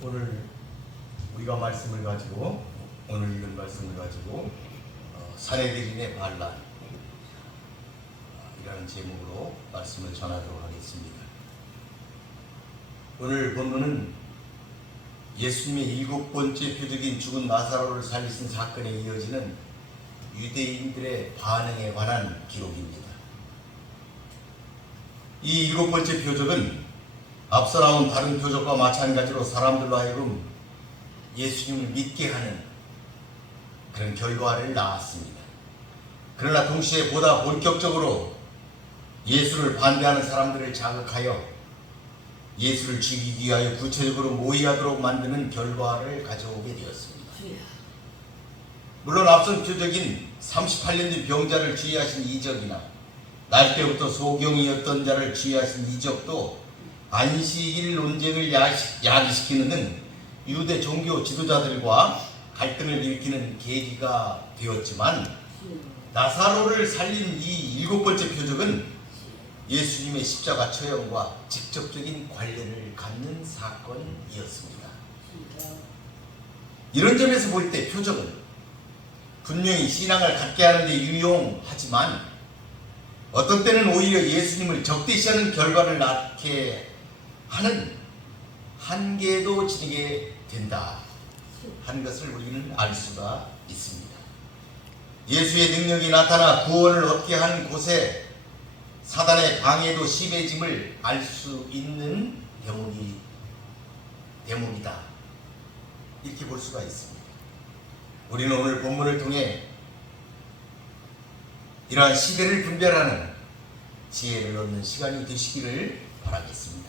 오늘 우리가 말씀을 가지고 오늘 읽은 말씀을 가지고 사내들인의 반란 이라는 제목으로 말씀을 전하도록 하겠습니다. 오늘 본문은 예수님의 7번째 표적인 죽은 나사로를 살리신 사건에 이어지는 유대인들의 반응에 관한 기록입니다. 이 7번째 표적은 앞서 나온 다른 표적과 마찬가지로 사람들로 하여금 예수님을 믿게 하는 그런 결과를 낳았습니다. 그러나 동시에 보다 본격적으로 예수를 반대하는 사람들을 자극하여 예수를 죽이기 위하여 구체적으로 모의하도록 만드는 결과를 가져오게 되었습니다. 물론 앞선 표적인 38년 된 병자를 치유하신 이적이나 날 때부터 소경이었던 자를 치유하신 이적도 안식일 논쟁을 야기시키는 등 유대 종교 지도자들과 갈등을 일으키는 계기가 되었지만, 나사로를 살린 이 7번째 표적은 예수님의 십자가 처형과 직접적인 관련을 갖는 사건이었습니다. 이런 점에서 볼 때 표적은 분명히 신앙을 갖게 하는 데 유용하지만 어떤 때는 오히려 예수님을 적대시하는 결과를 낳게 하는 한계도 지니게 된다 하는 것을 우리는 알 수가 있습니다. 예수의 능력이 나타나 구원을 얻게 한 곳에 사단의 방해도 심해짐을 알 수 있는 대목이다 이렇게 볼 수가 있습니다. 우리는 오늘 본문을 통해 이러한 시대를 분별하는 지혜를 얻는 시간이 되시기를 바라겠습니다.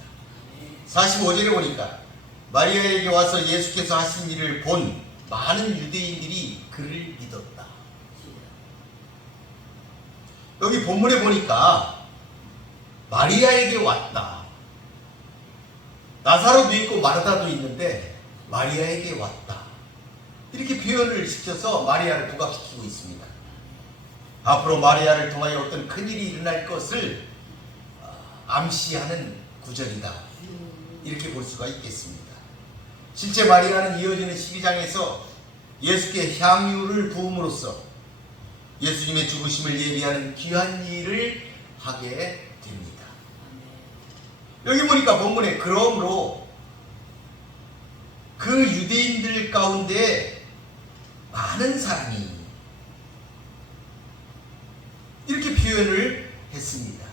45절에 보니까 마리아에게 와서 예수께서 하신 일을 본 많은 유대인들이 그를 믿었다. 여기 본문에 보니까 마리아에게 왔다. 나사로도 있고 마르다도 있는데 마리아에게 왔다. 이렇게 표현을 시켜서 마리아를 부각시키고 있습니다. 앞으로 마리아를 통하여 어떤 큰일이 일어날 것을 암시하는 구절이다 이렇게 볼 수가 있겠습니다. 실제 마리아는 이어지는 12장에서 예수께 향유를 부음으로써 예수님의 죽으심을 예비하는 귀한 일을 하게 됩니다. 여기 보니까 본문에 그러므로 그 유대인들 가운데 많은 사람이 이렇게 표현을 했습니다.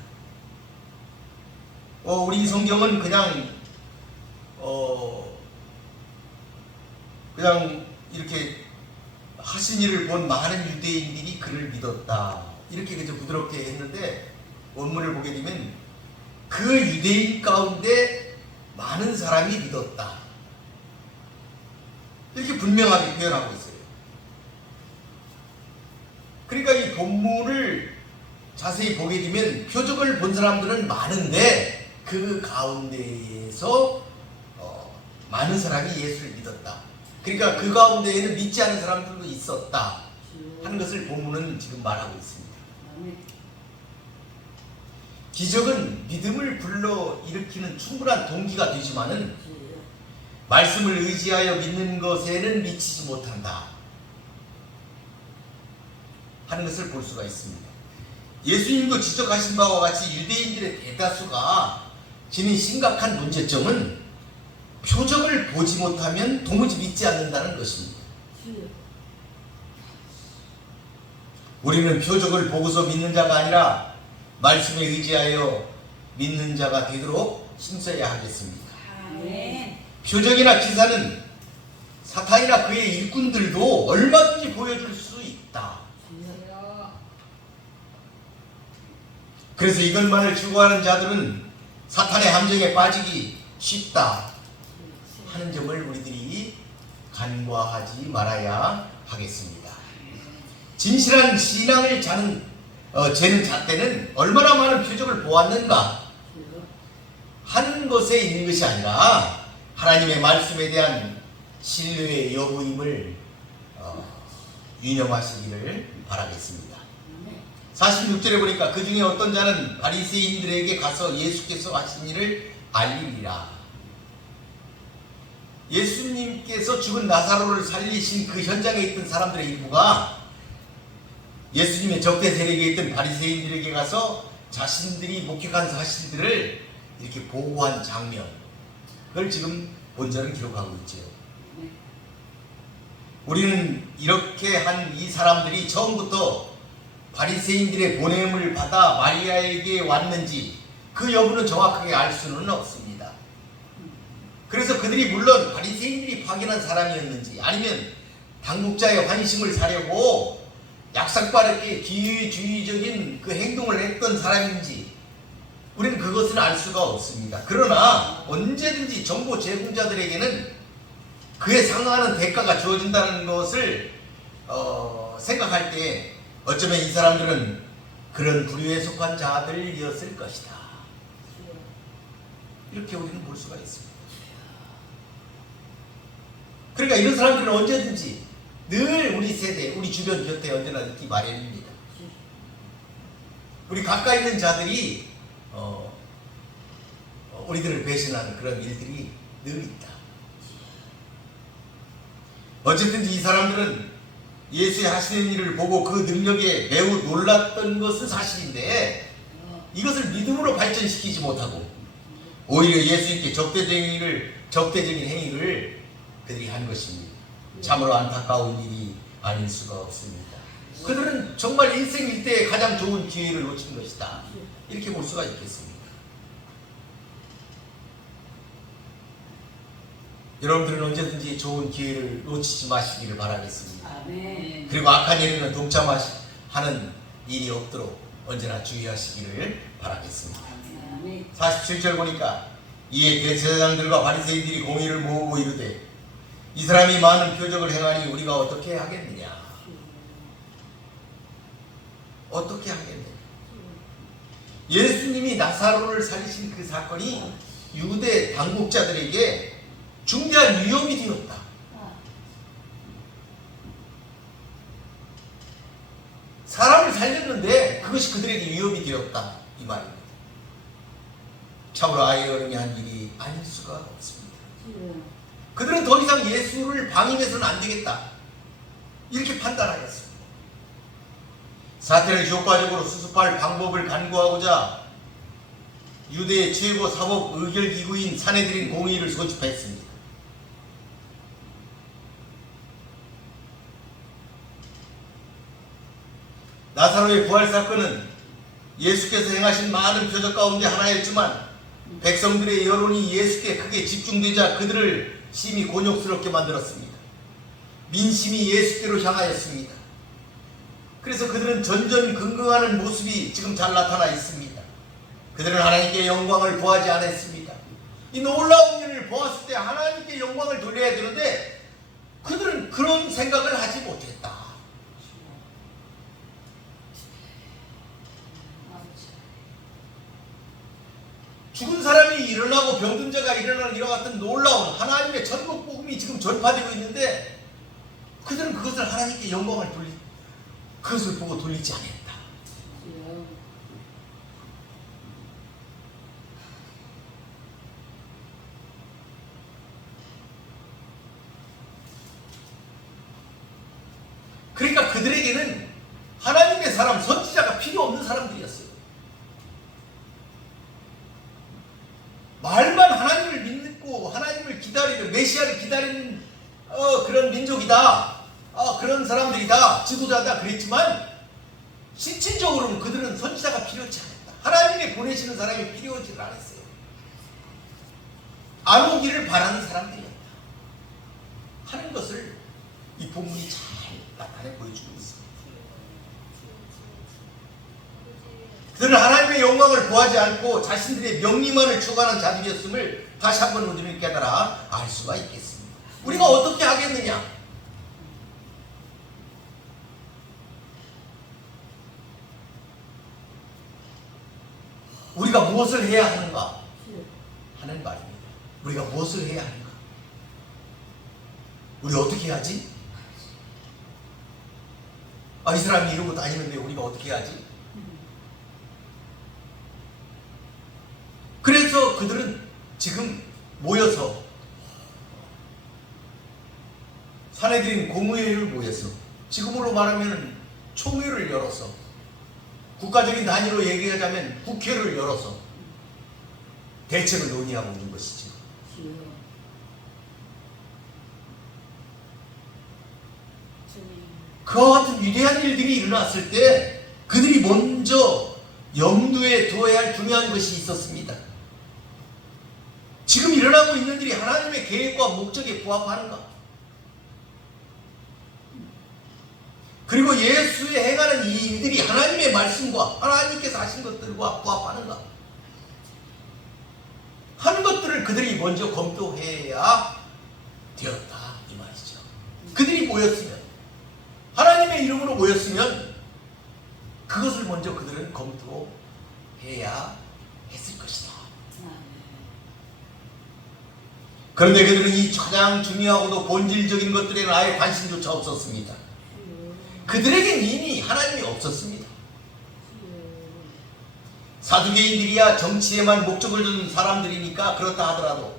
우리 성경은 그냥 이렇게 하신 일을 본 많은 유대인들이 그를 믿었다 이렇게 그저 부드럽게 했는데, 원문을 보게 되면 그 유대인 가운데 많은 사람이 믿었다 이렇게 분명하게 표현하고 있어요. 그러니까 이 본문을 자세히 보게 되면 표적을 본 사람들은 많은데 그 가운데에서 많은 사람이 예수를 믿었다. 그러니까 그 가운데에는 믿지 않은 사람들도 있었다 하는 것을 본문은 지금 말하고 있습니다. 기적은 믿음을 불러일으키는 충분한 동기가 되지만은 말씀을 의지하여 믿는 것에는 미치지 못한다 하는 것을 볼 수가 있습니다. 예수님도 지적하신 바와 같이 유대인들의 대다수가 지닌 심각한 문제점은 표적을 보지 못하면 도무지 믿지 않는다는 것입니다. 우리는 표적을 보고서 믿는 자가 아니라 말씀에 의지하여 믿는 자가 되도록 힘써야 하겠습니다. 표적이나 기사는 사탄이나 그의 일꾼들도 얼마든지 보여줄 수 있다. 그래서 이것만을 추구하는 자들은 사탄의 함정에 빠지기 쉽다 하는 점을 우리들이 간과하지 말아야 하겠습니다. 진실한 신앙을 재는 잣대는 얼마나 많은 표적을 보았는가 하는 것에 있는 것이 아니라 하나님의 말씀에 대한 신뢰의 여부임을 유념하시기를 바라겠습니다. 46절에 보니까 그 중에 어떤 자는 바리새인들에게 가서 예수께서 하신 일을 알리리라. 예수님께서 죽은 나사로를 살리신 그 현장에 있던 사람들의 일부가 예수님의 적대 세력에 있던 바리새인들에게 가서 자신들이 목격한 사실들을 이렇게 보고한 장면, 그걸 지금 본절은 기록하고 있죠. 우리는 이렇게 한 이 사람들이 처음부터 바리새인들의 보냄을 받아 마리아에게 왔는지 그 여부는 정확하게 알 수는 없습니다. 그래서 그들이 물론 바리새인들이 파견한 사람이었는지 아니면 당국자의 환심을 사려고 약삭빠르게 기회주의적인 그 행동을 했던 사람인지 우리는 그것은 알 수가 없습니다. 그러나 언제든지 정보 제공자들에게는 그에 상응하는 대가가 주어진다는 것을 생각할 때 어쩌면 이 사람들은 그런 부류에 속한 자들이었을 것이다. 이렇게 우리는 볼 수가 있습니다. 그러니까 이런 사람들은 언제든지 늘 우리 세대, 우리 주변 곁에 언제나 있기 마련입니다. 우리 가까이 있는 자들이 우리들을 배신하는 그런 일들이 늘 있다. 어쨌든 이 사람들은 예수의 하시는 일을 보고 그 능력에 매우 놀랐던 것은 사실인데 이것을 믿음으로 발전시키지 못하고 오히려 예수님께 적대적인 행위를 그들이 한 것입니다. 참으로 안타까운 일이 아닐 수가 없습니다. 그들은 정말 인생 일대에 가장 좋은 기회를 놓친 것이다. 이렇게 볼 수가 있겠습니다. 여러분들은 언제든지 좋은 기회를 놓치지 마시기를 바라겠습니다. 아멘. 그리고 악한 일에는 동참하는 일이 없도록 언제나 주의하시기를 바라겠습니다. 아멘. 47절 보니까 이에 대제사장들과 바리새인들이 공의를 모으고 이르되 이 사람이 많은 표적을 행하니 우리가 어떻게 하겠느냐? 어떻게 하겠느냐? 예수님이 나사로를 살리신 그 사건이 유대 당국자들에게 중대한 위험이 되었다. 사람을 살렸는데 그것이 그들에게 위험이 되었다. 이 말입니다. 참으로 아이러니 한 일이 아닐 수가 없습니다. 그들은 더 이상 예수를 방임해서는 안 되겠다. 이렇게 판단하였습니다. 사태를 효과적으로 수습할 방법을 간구하고자 유대의 최고 사법 의결기구인 산헤드린 공의를 소집했습니다. 나사로의 부활 사건은 예수께서 행하신 많은 표적 가운데 하나였지만 백성들의 여론이 예수께 크게 집중되자 그들을 심히 곤욕스럽게 만들었습니다. 민심이 예수께로 향하였습니다. 그래서 그들은 전전긍긍하는 모습이 지금 잘 나타나 있습니다. 그들은 하나님께 영광을 구하지 않았습니다. 이 놀라운 일을 보았을 때 하나님께 영광을 돌려야 되는데 그들은 그런 생각을 하지 못했다. 죽은 사람이 일어나고 병든 자가 일어나는 이와 같은 놀라운 하나님의 천국 복음이 지금 전파되고 있는데 그들은 그것을 하나님께 영광을 그것을 보고 돌리지 않았다. 그러니까 그들에게는 하나님의 사람, 선지자가 필요 없는 사람들이었어요. 말만 하나님을 믿고 하나님을 기다리는, 메시아를 기다리는 그런 민족이다. 그런 사람들이다. 지도자다. 그랬지만 실질적으로는 그들은 선지자가 필요하지 않았다. 하나님이 보내시는 사람이 필요하지 않았어요. 안 오기를 바라는 사람들이었다 하는 것을 이 본문이 잘 나타내 보여주고 있습니다. 그들은 하나님의 영광을 구하지 않고 자신들의 명리만을 추구하는 자들이었음을 다시 한번 우리는 깨달아 알 수가 있겠습니다. 우리가 어떻게 하겠느냐? 우리가 무엇을 해야 하는가 하는 말입니다. 우리가 무엇을 해야 하는가? 우리 어떻게 해야지? 이 사람이 이러고 다니는데 우리가 어떻게 해야지? 그래서 그들은 지금 모여서 사내들인 공의회를 모여서, 지금으로 말하면 총회를 열어서, 국가적인 단위로 얘기하자면 국회를 열어서 대책을 논의하고 있는 것이죠. 그와 같은 위대한 일들이 일어났을 때 그들이 먼저 염두에 두어야 할 중요한 것이 있었습니다. 지금 일어나고 있는 일이 하나님의 계획과 목적에 부합하는가? 그리고 예수의 행하는 이 일들이 하나님의 말씀과 하나님께서 하신 것들과 부합하는가? 하는 것들을 그들이 먼저 검토해야 되었다 이 말이죠. 그들이 모였으면, 하나님의 이름으로 모였으면 그것을 먼저 그들은 검토해야 했을 것이다. 그런데 그들은 이 가장 중요하고도 본질적인 것들에는 아예 관심조차 없었습니다. 그들에겐 이미 하나님이 없었습니다. 사두개인들이야 정치에만 목적을 두는 사람들이니까 그렇다 하더라도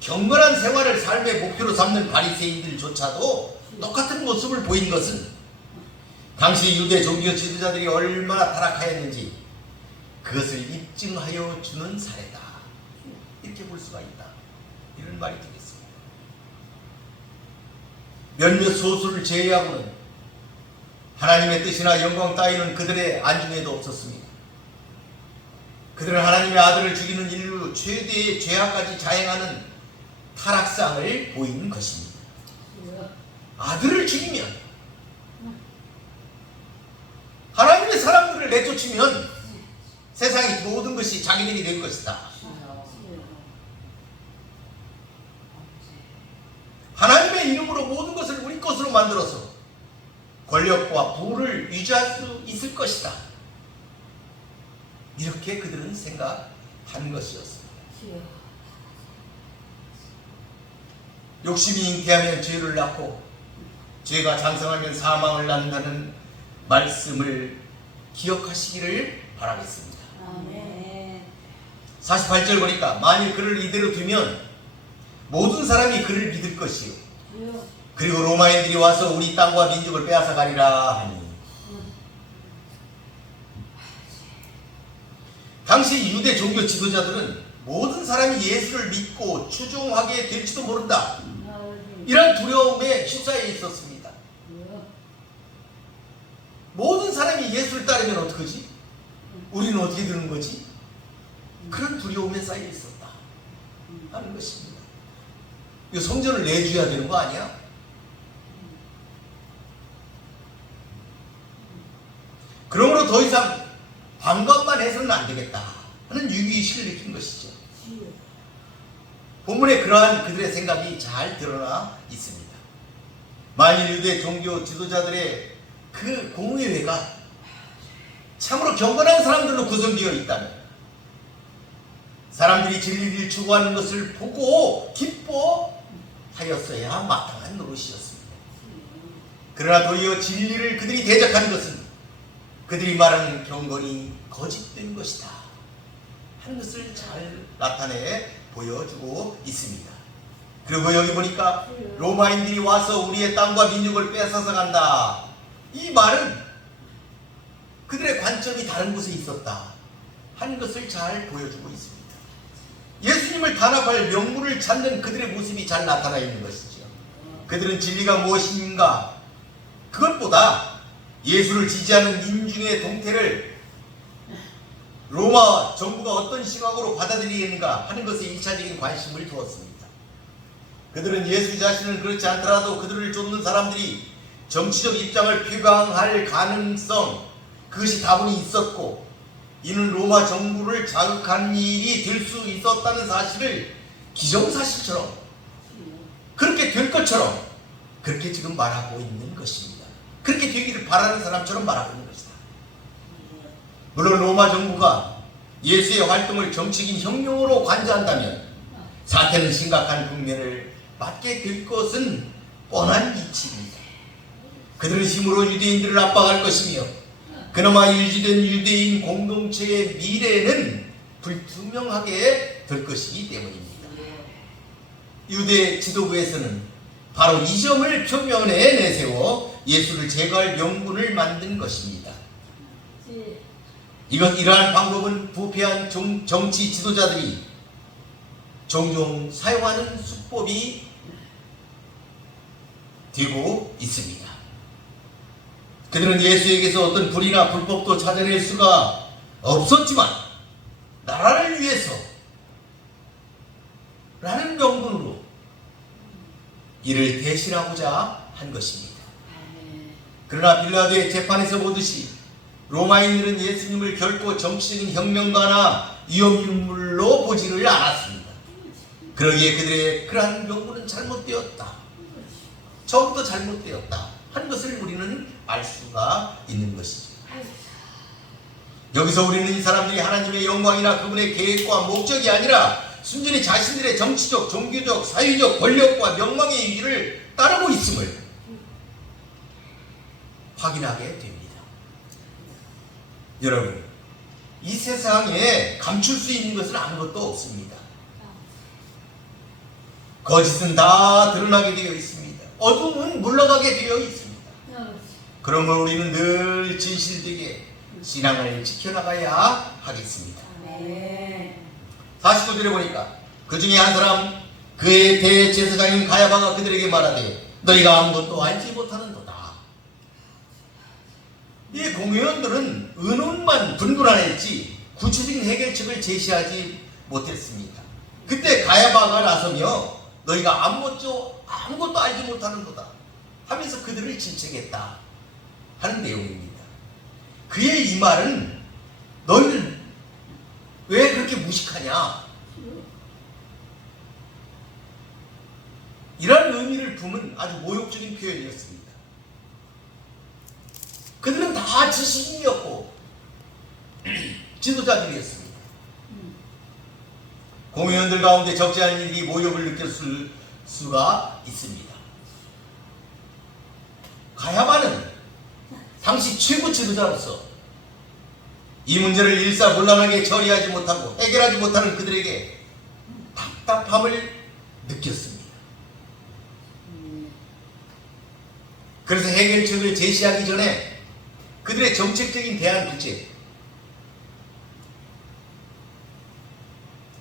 경건한 생활을 삶의 목표로 삼는 바리새인들조차도 똑같은 모습을 보인 것은 당시 유대 종교 지도자들이 얼마나 타락하였는지 그것을 입증하여 주는 사례다. 이렇게 볼 수가 있다. 이런 말이 되겠습니다. 몇몇 소수를 제외하고는 하나님의 뜻이나 영광 따위는 그들의 안중에도 없었습니다. 그들은 하나님의 아들을 죽이는 인류 최대의 죄악까지 자행하는 타락상을 보인 것입니다. 아들을 죽이면, 하나님의 사람들을 내쫓으면 세상의 모든 것이 자기들이 될 것이다. 하나님의 이름으로 모든 것을 우리 것으로 만들어서 권력과 부를 유지할 수 있을 것이다. 이렇게 그들은 생각한 것이었습니다. 욕심이 잉태하면 죄를 낳고 죄가 장성하면 사망을 낳는다는 말씀을 기억하시기를 바라겠습니다. 48절 보니까 만일 그를 이대로 두면 모든 사람이 그를 믿을 것이요 그리고 로마인들이 와서 우리 땅과 민족을 빼앗아 가리라 하니, 당시 유대 종교 지도자들은 모든 사람이 예수를 믿고 추종하게 될지도 모른다, 이런 두려움에 휩싸여 있었습니다. 모든 사람이 예수를 따르면 어떡하지? 우리는 어떻게 되는 거지? 그런 두려움에 쌓여 있었다 하는 것입니다. 이 성전을 내줘야 되는 거 아니야? 그러므로 더 이상 반감만 해서는 안 되겠다 하는 위기의식을 느낀 것이죠. 본문에 그러한 그들의 생각이 잘 드러나 있습니다. 만일 유대 종교 지도자들의 그 공의회가 참으로 경건한 사람들로 구성되어 있다면 사람들이 진리를 추구하는 것을 보고 기뻐하였어야 마땅한 노릇이었습니다. 그러나 도리어 진리를 그들이 대적하는 것은 그들이 말하는 경건이 거짓된 것이다 하는 것을 잘 나타내 보여주고 있습니다. 그리고 여기 보니까 로마인들이 와서 우리의 땅과 민족을 빼앗아서 간다, 이 말은 그들의 관점이 다른 곳에 있었다 하는 것을 잘 보여주고 있습니다. 예수님을 단합할 명분을 찾는 그들의 모습이 잘 나타나 있는 것이죠. 그들은 진리가 무엇인가, 그것보다 예수를 지지하는 민중의 동태를 로마 정부가 어떤 시각으로 받아들이는가 하는 것에 1차적인 관심을 두었습니다. 그들은 예수 자신은 그렇지 않더라도 그들을 쫓는 사람들이 정치적 입장을 표방할 가능성, 그것이 다분히 있었고 이는 로마 정부를 자극한 일이 될 수 있었다는 사실을 기정사실처럼, 그렇게 될 것처럼 그렇게 지금 말하고 있는 것입니다. 그렇게 되기를 바라는 사람처럼 말하고 있는 것이다. 물론 로마 정부가 예수의 활동을 정치적인 혁명으로 관저한다면 사태는 심각한 국면을 맞게 될 것은 뻔한 이치입니다. 그들은 힘으로 유대인들을 압박할 것이며 그나마 유지된 유대인 공동체의 미래는 불투명하게 될 것이기 때문입니다. 유대 지도부에서는 바로 이 점을 표면에 내세워 예수를 제거할 명분을 만든 것입니다. 이러한 방법은 부패한 정치 지도자들이 종종 사용하는 수법이 되고 있습니다. 그들은 예수에게서 어떤 불이나 불법도 찾아낼 수가 없었지만 나라를 위해서 라는 명분으로 이를 대신하고자 한 것입니다. 그러나 빌라도의 재판에서 보듯이 로마인들은 예수님을 결코 정치적인 혁명가나 위험인물로 보지를 않았습니다. 그러기에 그들의 그러한 명분은 잘못되었다, 처음부터 잘못되었다 하는 것을 우리는 알 수가 있는 것이죠. 여기서 우리는 이 사람들이 하나님의 영광이나 그분의 계획과 목적이 아니라 순전히 자신들의 정치적, 종교적, 사회적 권력과 명망의 유지를 따르고 있음을 확인하게 됩니다. 여러분, 이 세상에 감출 수 있는 것은 아무것도 없습니다. 거짓은 다 드러나게 되어 있습니다. 어둠은 물러가게 되어 있습니다. 그러므로 우리는 늘 진실되게 신앙을 지켜나가야 하겠습니다. 49절에 보니까 그 중에 한 사람, 그의 대제사장인 가야바가 그들에게 말하되 너희가 아무것도 알지 못하는도다. 이 공회원들은 의논만 분분하였지 구체적인 해결책을 제시하지 못했습니다. 그때 가야바가 나서며 너희가 아무것도 알지 못하는도다 하면서 그들을 질책했다 하는 내용입니다. 그의 이 말은 너희는 왜 그렇게 무식하냐, 이런 의미를 품은 아주 모욕적인 표현이었습니다. 그들은 다 지식인이었고 지도자들이었습니다. 공회원들 가운데 적지 않은 일이 모욕을 느꼈을 수가 있습니다. 가야바는 당시 최고 지도자로서 이 문제를 일사불란하게 처리하지 못하고 해결하지 못하는 그들에게 답답함을 느꼈습니다. 그래서 해결책을 제시하기 전에 그들의 정책적인 대안 부재,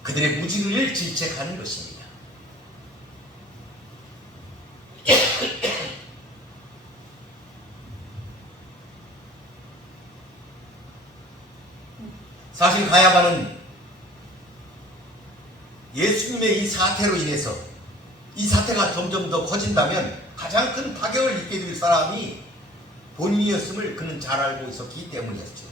그들의 무지를 질책하는 것입니다. 사실 가야바는 예수님의 이 사태로 인해서 이 사태가 점점 더 커진다면 가장 큰 타격을 입게 될 사람이 본인이었음을 그는 잘 알고 있었기 때문이었죠.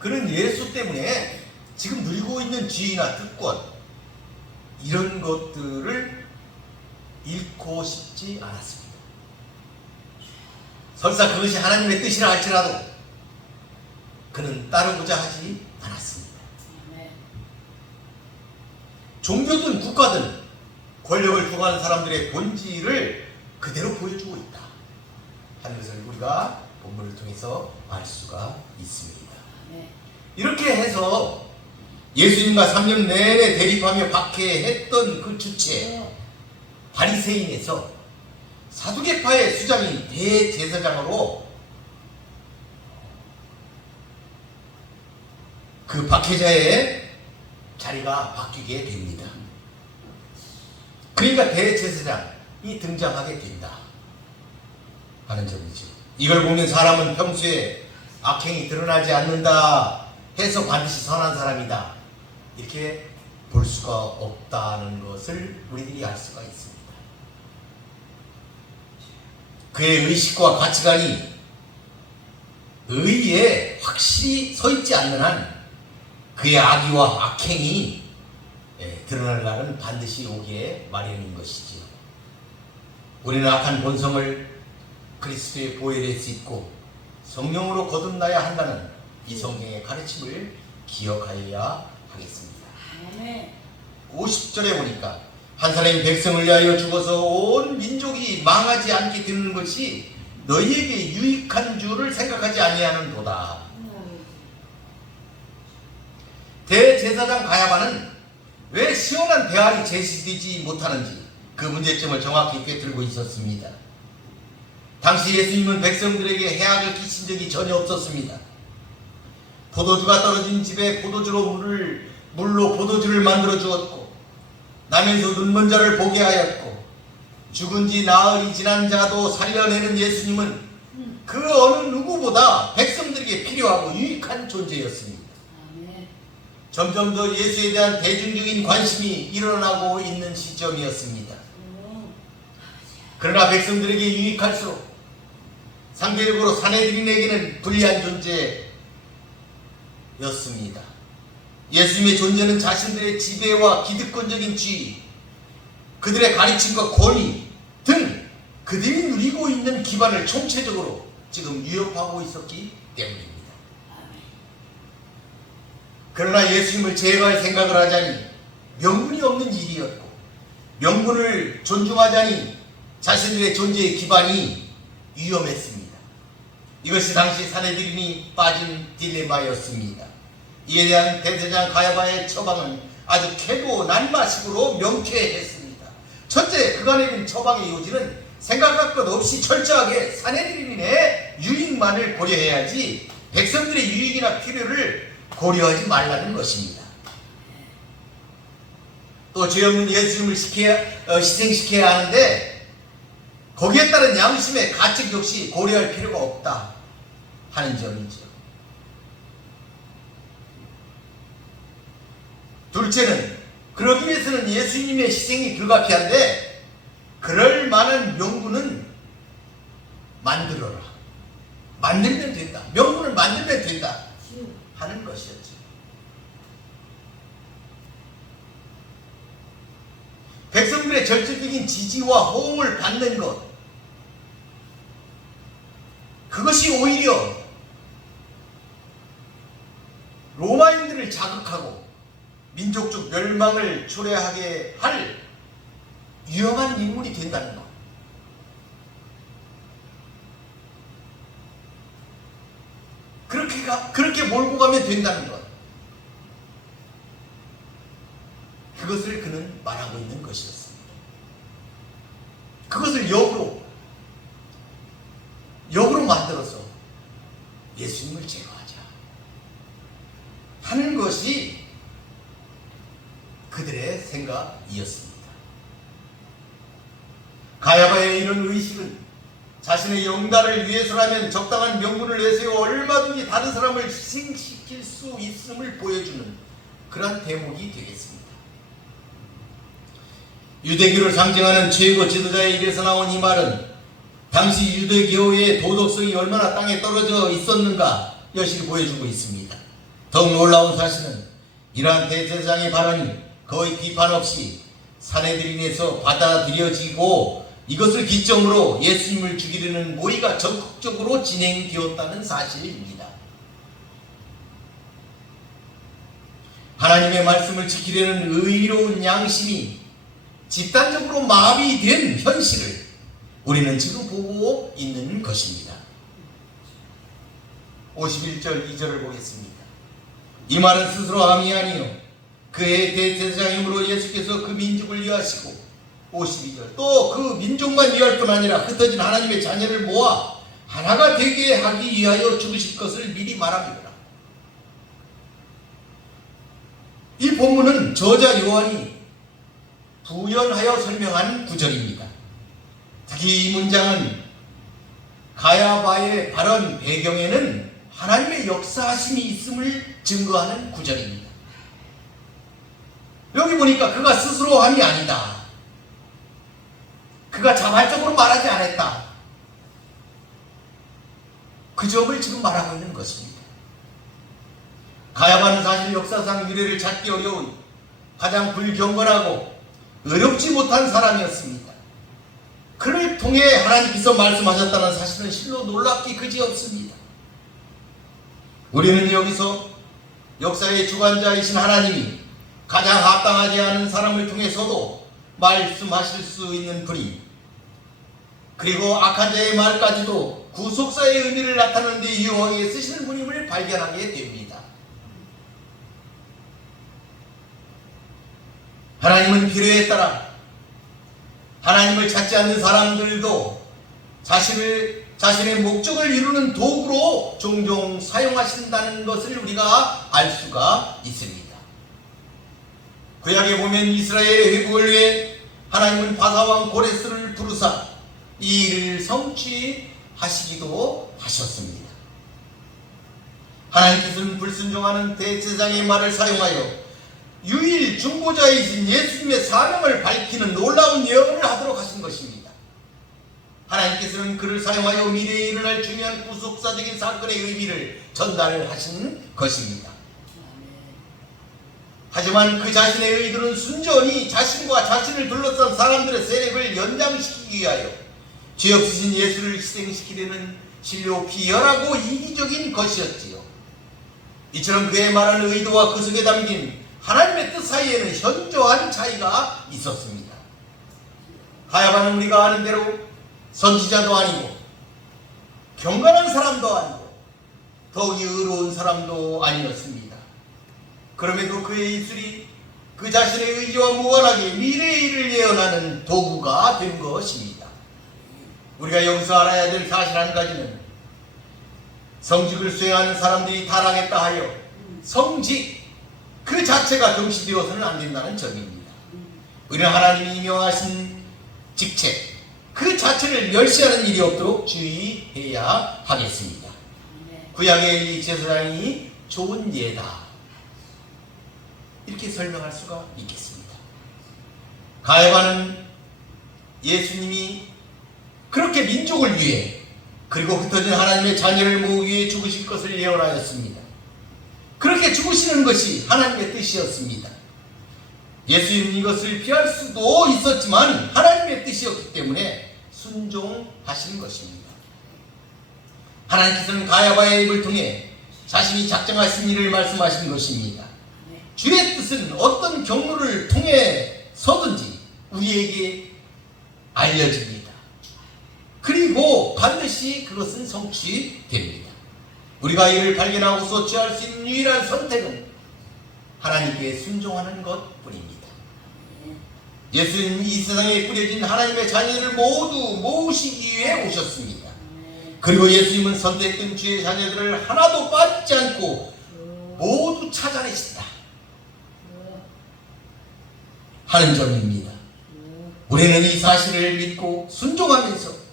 그는 예수 때문에 지금 누리고 있는 지위나 특권, 이런 것들을 잃고 싶지 않았습니다. 설사 그것이 하나님의 뜻이라 할지라도 그는 따르고자 하지 않았습니다. 종교든 국가든 권력을 추구하는 사람들의 본질을 그대로 보여주고 있다 하는 것을 우리가 본문을 통해서 알 수가 있습니다. 이렇게 해서 예수님과 3년 내내 대립하며 박해했던 그 주체 바리새인에서 사두개파의 수장인 대제사장으로 그 박해자의 자리가 바뀌게 됩니다. 그러니까 대제사장이 등장하게 된다 하는 점이죠. 이걸 보면 사람은 평소에 악행이 드러나지 않는다 해서 반드시 선한 사람이다 이렇게 볼 수가 없다는 것을 우리들이 알 수가 있습니다. 그의 의식과 가치관이 의에 확실히 서 있지 않는 한 그의 악의와 악행이 드러날 날은 반드시 오기에 마련인 것이지요. 우리는 악한 본성을 그리스도의 보혈에 씻고 성령으로 거듭나야 한다는 이 성경의 가르침을 기억하여야 하겠습니다. 50절에 보니까 한 사람이 백성을 위하여 죽어서 온 민족이 망하지 않게 되는 것이 너희에게 유익한 줄 아니하는도다. 대제사장 가야바는 왜 시원한 대안이 제시되지 못하는지 그 문제점을 정확히 꿰뚫고 있었습니다. 당시 예수님은 백성들에게 해악을 끼친 적이 전혀 없었습니다. 포도주가 떨어진 집에 물로 포도주를 만들어 주었고, 남에서 눈먼 자를 보게 하였고, 죽은 지 나흘이 지난 자도 살려내는 예수님은 그 어느 누구보다 백성들에게 필요하고 유익한 존재였습니다. 점점 더 예수에 대한 대중적인 관심이 일어나고 있는 시점이었습니다. 그러나 백성들에게 유익할수록 상대적으로 사내들인에게는 불리한 존재였습니다. 예수님의 존재는 자신들의 지배와 기득권적인 지위, 그들의 가르침과 권위 등 그들이 누리고 있는 기반을 총체적으로 지금 위협하고 있었기 때문입니다. 그러나 예수님을 제거할 생각을 하자니 명분이 없는 일이었고, 명분을 존중하자니 자신들의 존재의 기반이 위험했습니다. 이것이 당시 사내들인이 빠진 딜레마였습니다. 이에 대한 대제사장 가야바의 처방은 아주 캐도 난마식으로 명쾌했습니다. 첫째, 그가 내린 처방의 요지는 생각할 것 없이 철저하게 사내들인의 유익만을 고려해야지 백성들의 유익이나 필요를 고려하지 말라는 것입니다. 또 죄 없는 예수님을 희생시켜야 하는데 거기에 따른 양심의 가책 역시 고려할 필요가 없다 하는 점이죠. 둘째는 그러기 위해서는 예수님의 희생이 불가피한데 그럴 만한 명분은 만들어라. 만들면 된다. 명분을 만들면 된다 하는 것이었죠. 백성들의 절대적인 지지와 호응을 받는 것, 그것이 오히려 로마인들을 자극하고 민족적 멸망을 초래하게 할 위험한 인물이 된다는 것. 그렇게 몰고 가면 된다는 것. 그것을 그는 말하고 있는 것이었습니다. 그것을 역으로 만들어서 예수님을 제거하자 하는 것이 그들의 생각이었습니다. 가야바의 이런 의식은 자신의 영달을 위해서라면 적당한 명분을 내세워 얼마든지 다른 사람을 희생시킬 수 있음을 보여주는 그런 대목이 되겠습니다. 유대교를 상징하는 최고 지도자의 입에서 나온 이 말은 당시 유대교의 도덕성이 얼마나 땅에 떨어져 있었는가 여실히 보여주고 있습니다. 더욱 놀라운 사실은 이러한 대제사장의 발언이 거의 비판 없이 사내들인에서 받아들여지고 이것을 기점으로 예수님을 죽이려는 모의가 적극적으로 진행되었다는 사실입니다. 하나님의 말씀을 지키려는 의로운 양심이 집단적으로 마비된 현실을 우리는 지금 보고 있는 것입니다. 51절 2절을 보겠습니다. 이 말은 스스로 함이 아니요 그의 대제사장이므로 예수께서 그 민족을 위하시고 52절 또 그 민족만 위할 뿐 아니라 흩어진 하나님의 자녀를 모아 하나가 되게 하기 위하여 죽으실 것을 미리 말합니다. 이 본문은 저자 요한이 부연하여 설명한 구절입니다. 특히 이 문장은 가야바의 발언 배경에는 하나님의 역사하심이 있음을 증거하는 구절입니다. 여기 보니까 그가 스스로 함이 아니다. 그가 자발적으로 말하지 않았다. 그 점을 지금 말하고 있는 것입니다. 가야바는 사실 역사상 유래를 찾기 어려운 가장 불경건하고 어렵지 못한 사람이었습니다. 그를 통해 하나님께서 말씀하셨다는 사실은 실로 놀랍기 그지없습니다. 우리는 여기서 역사의 주관자이신 하나님이 가장 합당하지 않은 사람을 통해서도 말씀하실 수 있는 분이 그리고 악한 자의 말까지도 구속사의 의미를 나타내는 데 유용하게 쓰시는 분임을 발견하게 됩니다. 하나님은 필요에 따라 하나님을 찾지 않는 사람들도 자신의 목적을 이루는 도구로 종종 사용하신다는 것을 우리가 알 수가 있습니다. 구약에 보면 이스라엘의 회복을 위해 하나님은 바사왕 고레스를 부르사 이 일을 성취하시기도 하셨습니다. 하나님께서는 불순종하는 대제사장의 말을 사용하여 유일 중보자이신 예수님의 사명을 밝히는 놀라운 예언을 하도록 하신 것입니다. 하나님께서는 그를 사용하여 미래에 일어날 중요한 구속사적인 사건의 의미를 전달하신 것입니다. 하지만 그 자신의 의도는 순전히 자신과 자신을 둘러싼 사람들의 세력을 연장시키기 위하여 죄 없으신 예수를 희생시키려는 신료 비열하고 이기적인 것이었지요. 이처럼 그의 말하는 의도와 그 속에 담긴 하나님의 뜻 사이에는 현저한 차이가 있었습니다. 가야바는 우리가 아는 대로 선지자도 아니고 경건한 사람도 아니고 더욱이 의로운 사람도 아니었습니다. 그럼에도 그의 입술이 그 자신의 의지와 무관하게 미래의 일을 예언하는 도구가 된 것입니다. 우리가 여기서 알아야 될 사실 한 가지는 성직을 수행하는 사람들이 타락했다 하여 성직 그 자체가 경시되어서는 안 된다는 점입니다. 우리는 하나님이 임명하신 직책 그 자체를 멸시하는 일이 없도록 주의해야 하겠습니다. 구약의 엘리 제사장이 좋은 예다 이렇게 설명할 수가 있겠습니다. 가야바는 예수님이 그렇게 민족을 위해 그리고 흩어진 하나님의 자녀를 모으기 위해 죽으실 것을 예언하였습니다. 그렇게 죽으시는 것이 하나님의 뜻이었습니다. 예수님은 이것을 피할 수도 있었지만 하나님의 뜻이었기 때문에 순종하신 것입니다. 하나님께서는 가야바의 입을 통해 자신이 작정하신 일을 말씀하신 것입니다. 주의 뜻은 어떤 경로를 통해서든지 우리에게 알려집니다. 그리고 반드시 그것은 성취됩니다. 우리가 이를 발견하고서 취할 수 있는 유일한 선택은 하나님께 순종하는 것뿐입니다. 예수님은 이 세상에 뿌려진 하나님의 자녀를 모두 모으시기 위해 오셨습니다. 그리고 예수님은 선택된 주의 자녀들을 하나도 빠지지 않고 모두 찾아내신다 하는 점입니다. 우리는 이 사실을 믿고 순종하면서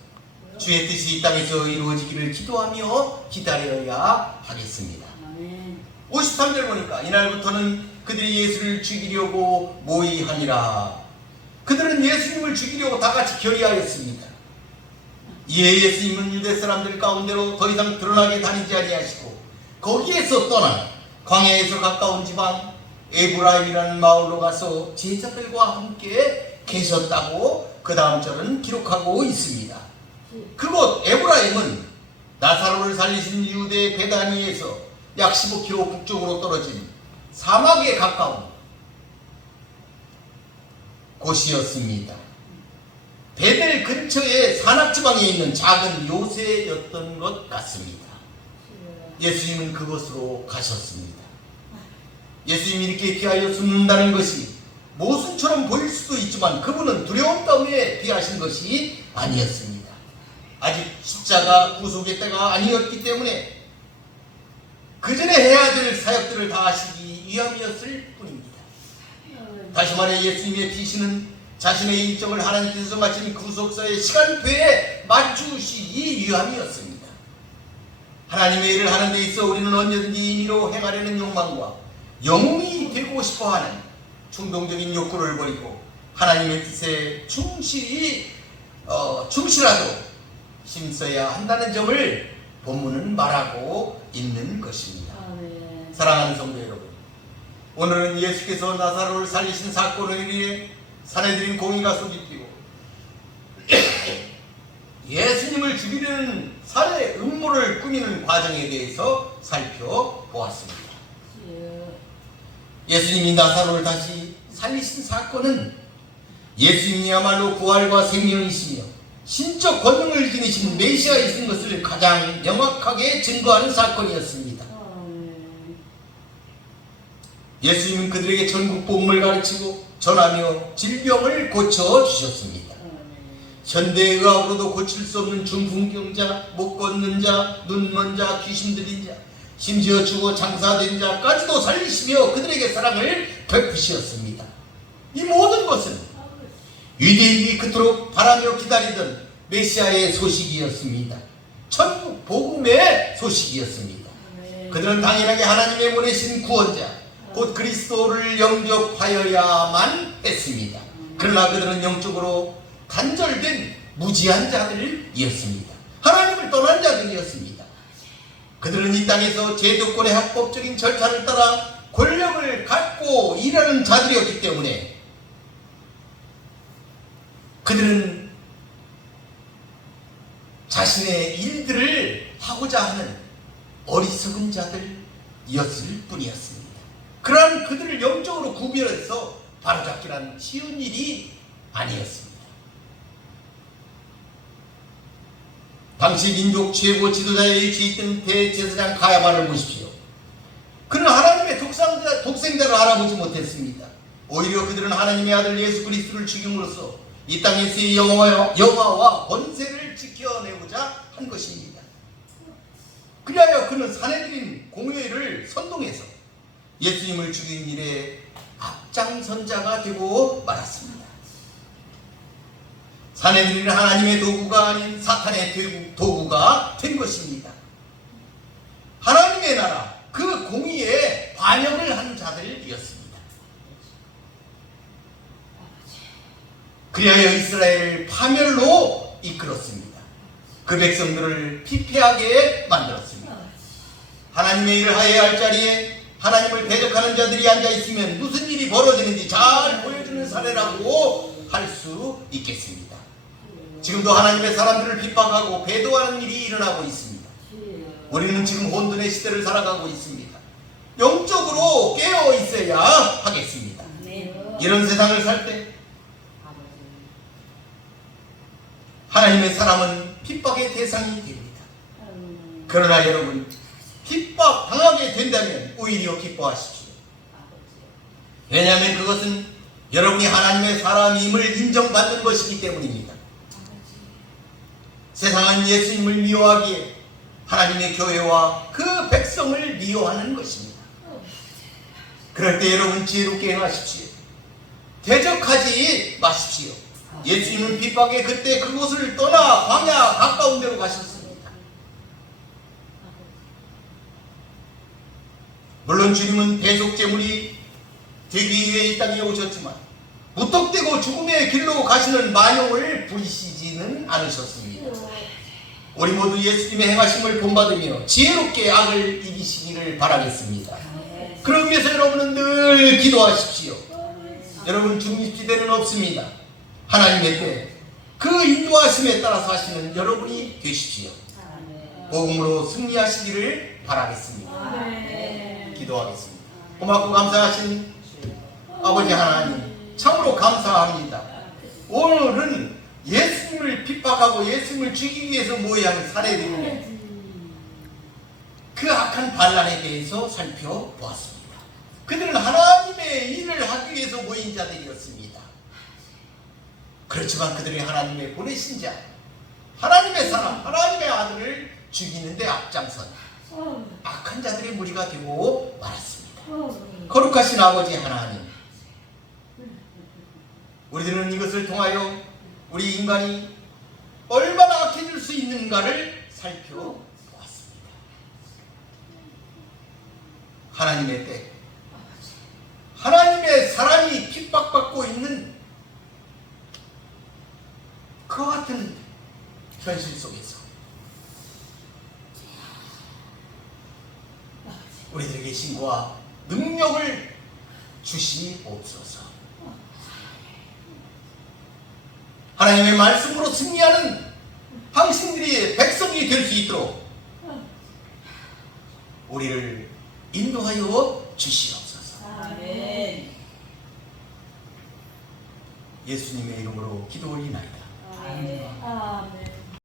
주의 뜻이 이 땅에서 이루어지기를 기도하며 기다려야 하겠습니다. 53절 보니까 이날부터는 그들이 예수를 죽이려고 모의하니라. 그들은 예수님을 죽이려고 다같이 결의하였습니다. 이에 예수님은 유대 사람들 가운데로 더 이상 드러나게 다니지 아니하시고 거기에서 떠나 광야에서 가까운 지방 에브라임이라는 마을로 가서 제자들과 함께 계셨다고 그 다음 절은 기록하고 있습니다. 그곳 에브라임은 나사로를 살리신 유대 베다니에서 약 15km 북쪽으로 떨어진 사막에 가까운 곳이었습니다. 베델 근처의 산악지방에 있는 작은 요새였던 것 같습니다. 예수님은 그곳으로 가셨습니다. 예수님이 이렇게 피하여 숨는다는 것이 모순처럼 보일 수도 있지만 그분은 두려움 때문에 피하신 것이 아니었습니다. 아직 십자가 구속의 때가 아니었기 때문에 그 전에 해야 될 사역들을 다 하시기 위함이었을 뿐입니다. 다시 말해 예수님의 피신은 자신의 일정을 하나님께서 정하신 구속사의 시간표에 맞추시기 위함이었습니다. 하나님의 일을 하는 데 있어 우리는 언제든지 임의로 행하려는 욕망과 영웅이 되고 싶어하는 충동적인 욕구를 버리고 하나님의 뜻에 충실하도록 힘써야 한다는 점을 본문은 말하고 있는 것입니다. 사랑하는 성도 여러분, 오늘은 예수께서 나사로를 살리신 사건을 위해 사내들인 공의가 소집되고 예수님을 죽이려는 살해 음모를 꾸미는 과정에 대해서 살펴보았습니다. 예수님이 나사로를 다시 살리신 사건은 예수님이야말로 부활과 생명이시며 신적 권능을 지니신 메시아이신 것을 가장 명확하게 증거하는 사건이었습니다. 예수님은 그들에게 전국 복음을 가르치고 전하며 질병을 고쳐주셨습니다. 현대의학으로도 고칠 수 없는 중풍병자, 못 걷는 자, 눈 먼 자, 귀신 들린 자, 심지어 죽어 장사된 자까지도 살리시며 그들에게 사랑을 베푸셨습니다. 이 모든 것은 유대인들이 그토록 바라며 기다리던 메시아의 소식이었습니다. 천국 복음의 소식이었습니다. 그들은 당연하게 하나님의 보내신 구원자 곧 그리스도를 영접하여야만 했습니다. 그러나 그들은 영적으로 단절된 무지한 자들이었습니다. 하나님을 떠난 자들이었습니다. 그들은 이 땅에서 제도권의 합법적인 절차를 따라 권력을 갖고 일하는 자들이었기 때문에 그들은 자신의 일들을 하고자 하는 어리석은 자들이었을 뿐이었습니다. 그러한 그들을 영적으로 구별해서 바로잡기란 쉬운 일이 아니었습니다. 당시 민족 최고 지도자에 위치했던 대제사장 가야바를 보십시오. 그는 하나님의 독생자를 알아보지 못했습니다. 오히려 그들은 하나님의 아들 예수 그리스도를 죽임으로써 이 땅에서의 영화와 권세를 지켜내고자 한 것입니다. 그리하여 그는 산헤드린 공회를 선동해서 예수님을 죽인 일에 앞장선자가 되고 말았습니다. 산헤드린은 하나님의 도구가 아닌 사탄의 도구가 된 것입니다. 하나님의 나라 그 공의에 반역을 한 자들이었습니다. 그리하여 이스라엘을 파멸로 이끌었습니다. 그 백성들을 피폐하게 만들었습니다. 하나님의 일을 하여야 할 자리에 하나님을 대적하는 자들이 앉아있으면 무슨 일이 벌어지는지 잘 보여주는 사례라고 할 수 있겠습니다. 지금도 하나님의 사람들을 핍박하고 배도하는 일이 일어나고 있습니다. 우리는 지금 혼돈의 시대를 살아가고 있습니다. 영적으로 깨어 있어야 하겠습니다. 이런 세상을 살 때 하나님의 사람은 핍박의 대상이 됩니다. 그러나 여러분 핍박 당하게 된다면 오히려 기뻐하십시오. 왜냐하면 그것은 여러분이 하나님의 사람임을 인정받는 것이기 때문입니다. 세상은 예수님을 미워하기에 하나님의 교회와 그 백성을 미워하는 것입니다. 그럴 때 여러분 지혜롭게 행하십시오. 대적하지 마십시오. 예수님은 핍박에 그때 그곳을 떠나 광야 가까운 데로 가셨습니다. 물론 주님은 대속제물이 되기 위해 이 땅에 오셨지만 무턱대고 죽음의 길로 가시는 만용을 부리시지는 않으셨습니다. 우리 모두 예수님의 행하심을 본받으며 지혜롭게 악을 이기시기를 바라겠습니다. 그러기 위해서 여러분은 늘 기도하십시오. 여러분 중립지대는 없습니다. 하나님의 때 그 인도하심에 따라서 하시는 여러분이 되십시오. 복음으로 승리하시기를 바라겠습니다. 기도하겠습니다. 고맙고 감사하신 아버지 하나님 참으로 감사합니다. 오늘은 예수님을 핍박하고 예수님을 죽이기 위해서 모여한 사례들인데 그 악한 반란에 대해서 살펴보았습니다. 그들은 하나님의 일을 하기 위해서 모인 자들이었습니다. 그렇지만 그들이 하나님의 보내신 자, 하나님의 사람, 하나님의 아들을 죽이는 데 앞장선 악한 자들의 무리가 되고 말았습니다. 거룩하신 아버지 하나님, 우리들은 이것을 통하여 우리 인간이 얼마나 악해질 수 있는가를 살펴보았습니다. 하나님의 때, 하나님의 사람이 핍박받고 있는 그와 같은 현실 속에서 우리들에게 신고와 능력을 주시옵소서. 하나님의 말씀으로 승리하는 당신들이 백성이 될 수 있도록 우리를 인도하여 주시옵소서. 아멘. 예수님의 이름으로 기도 올리나이다. 아멘. 아멘.